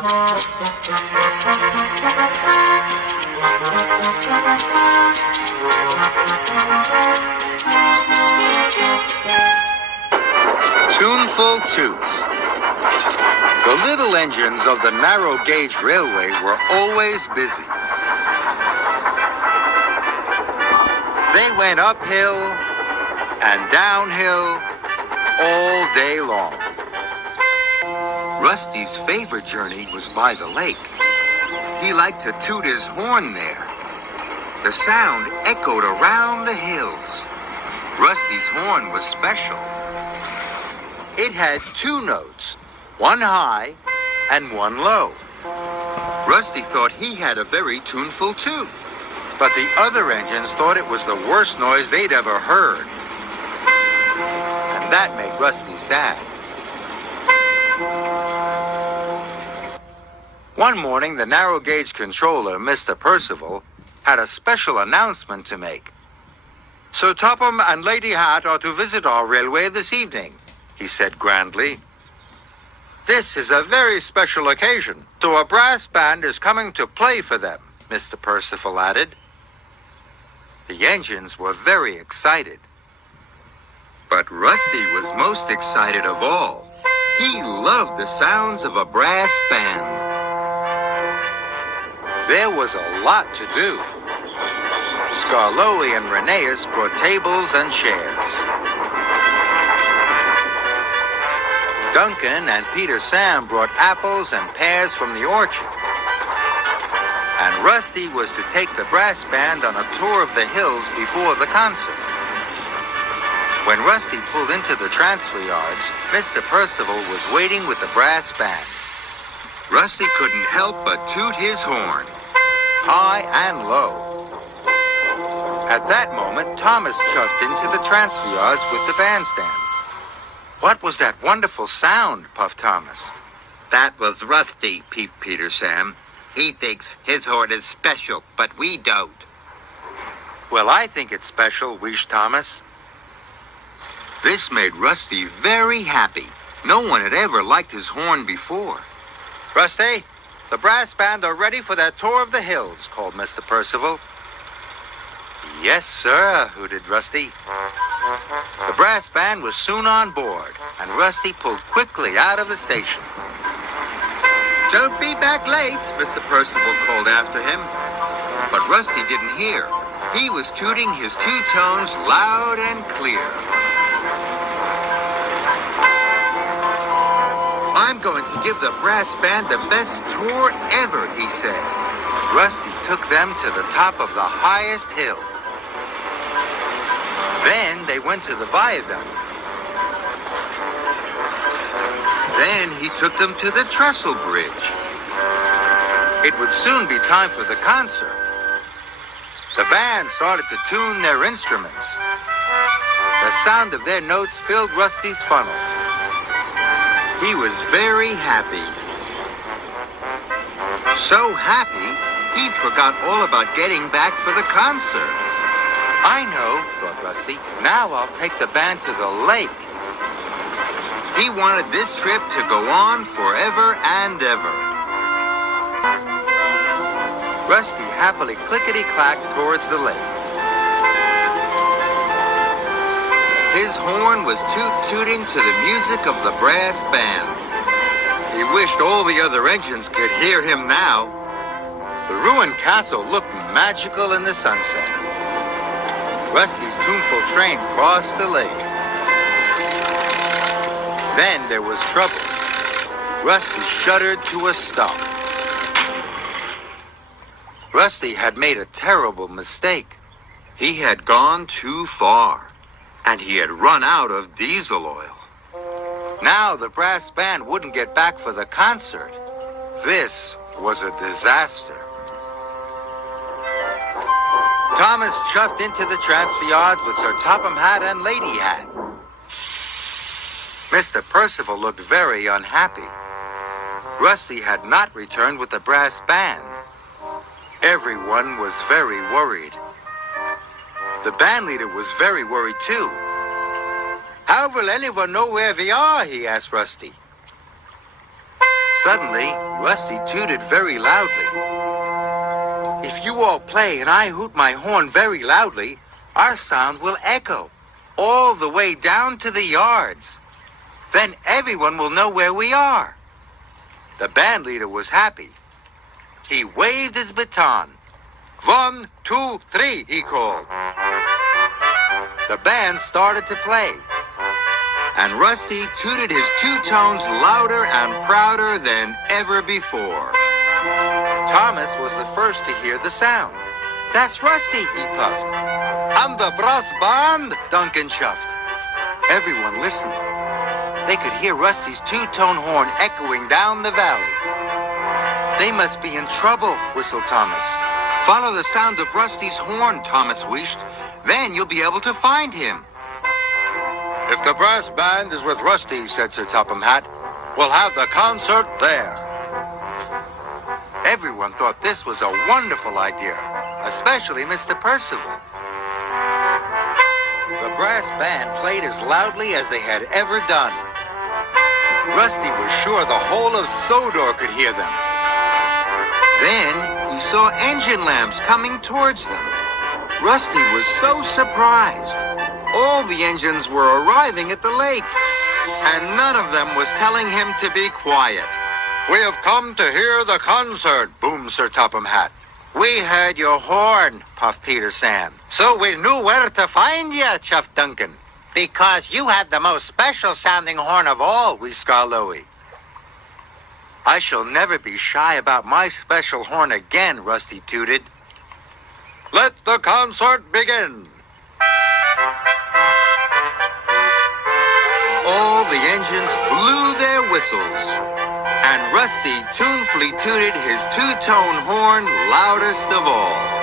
Tuneful Toots. The little engines of the narrow gauge railway were always busy. They went uphill and downhill all day long. Rusty's favorite journey was by the lake. He liked to toot his horn there. The sound echoed around the hills. Rusty's horn was special. It had two notes, one high and one low. Rusty thought he had a very tuneful toot, but the other engines thought it was the worst noise they'd ever heard. And that made Rusty sad. One morning, the narrow gauge controller, Mr. Percival, had a special announcement to make. Sir Topham and Lady Hatt are to visit our railway this evening, he said grandly. This is a very special occasion, so a brass band is coming to play for them, Mr. Percival added. The engines were very excited. But Rusty was most excited of all. He loved the sounds of a brass band. There was a lot to do. Scarloey and Rheneas brought tables and chairs. Duncan and Peter Sam brought apples and pears from the orchard. And Rusty was to take the brass band on a tour of the hills before the concert. When Rusty pulled into the transfer yards, Mr. Percival was waiting with the brass band. Rusty couldn't help but toot his horn, high and low. At that moment, Thomas chuffed into the transfer yards with the bandstand. What was that wonderful sound, puffed Thomas. That was Rusty, peeped Peter Sam. He thinks his horn is special, but we don't. Well, I think it's special, wheezed Thomas. This made Rusty very happy. No one had ever liked his horn before. Rusty, the brass band are ready for their tour of the hills, called Mr. Percival. Yes, sir, hooted Rusty. The brass band was soon on board, and Rusty pulled quickly out of the station. Don't be back late, Mr. Percival called after him. But Rusty didn't hear. He was tooting his two tones loud and clear. I'm going to give the brass band the best tour ever, he said. Rusty took them to the top of the highest hill. Then they went to the viaduct. Then he took them to the trestle bridge. It would soon be time for the concert. The band started to tune their instruments. The sound of their notes filled Rusty's funnel. He was very happy. So happy, he forgot all about getting back for the concert. I know, thought Rusty. Now I'll take the band to the lake. He wanted this trip to go on forever and ever. Rusty happily clickety-clacked towards the lake. His horn was toot-tooting to the music of the brass band. He wished all the other engines could hear him now. The ruined castle looked magical in the sunset. Rusty's tuneful train crossed the lake. Then there was trouble. Rusty shuddered to a stop. Rusty had made a terrible mistake. He had gone too far, and he had run out of diesel oil. Now the brass band wouldn't get back for the concert. This was a disaster. Thomas chuffed into the transfer yards with Sir Topham Hatt and Lady Hatt. Mr. Percival looked very unhappy. Rusty had not returned with the brass band. Everyone was very worried. The band leader was very worried too. How will anyone know where we are? He asked Rusty. Suddenly, Rusty tooted very loudly. If you all play and I hoot my horn very loudly, our sound will echo all the way down to the yards. Then everyone will know where we are. The band leader was happy. He waved his baton. 1, 2, 3, he called. The band started to play. And Rusty tooted his two tones louder and prouder than ever before. Thomas was the first to hear the sound. That's Rusty, he puffed. I'm the brass band, Duncan chuffed. Everyone listened. They could hear Rusty's two-tone horn echoing down the valley. They must be in trouble, whistled Thomas. Follow the sound of Rusty's horn, Thomas wished. Then you'll be able to find him. If the brass band is with Rusty, said Sir Topham Hatt, we'll have the concert there. Everyone thought this was a wonderful idea, especially Mr. Percival. The brass band played as loudly as they had ever done. Rusty was sure the whole of Sodor could hear them. Then he saw engine lamps coming towards them. Rusty was so surprised. All the engines were arriving at the lake, and none of them was telling him to be quiet. We have come to hear the concert, boomed Sir Topham Hatt. We heard your horn, puffed Peter Sam. So we knew where to find you, chuffed Duncan. Because you have the most special-sounding horn of all, wheezed Skarloey. I shall never be shy about my special horn again, Rusty tooted. Let the concert begin. All the engines blew their whistles, and Rusty tunefully tooted his two-tone horn loudest of all.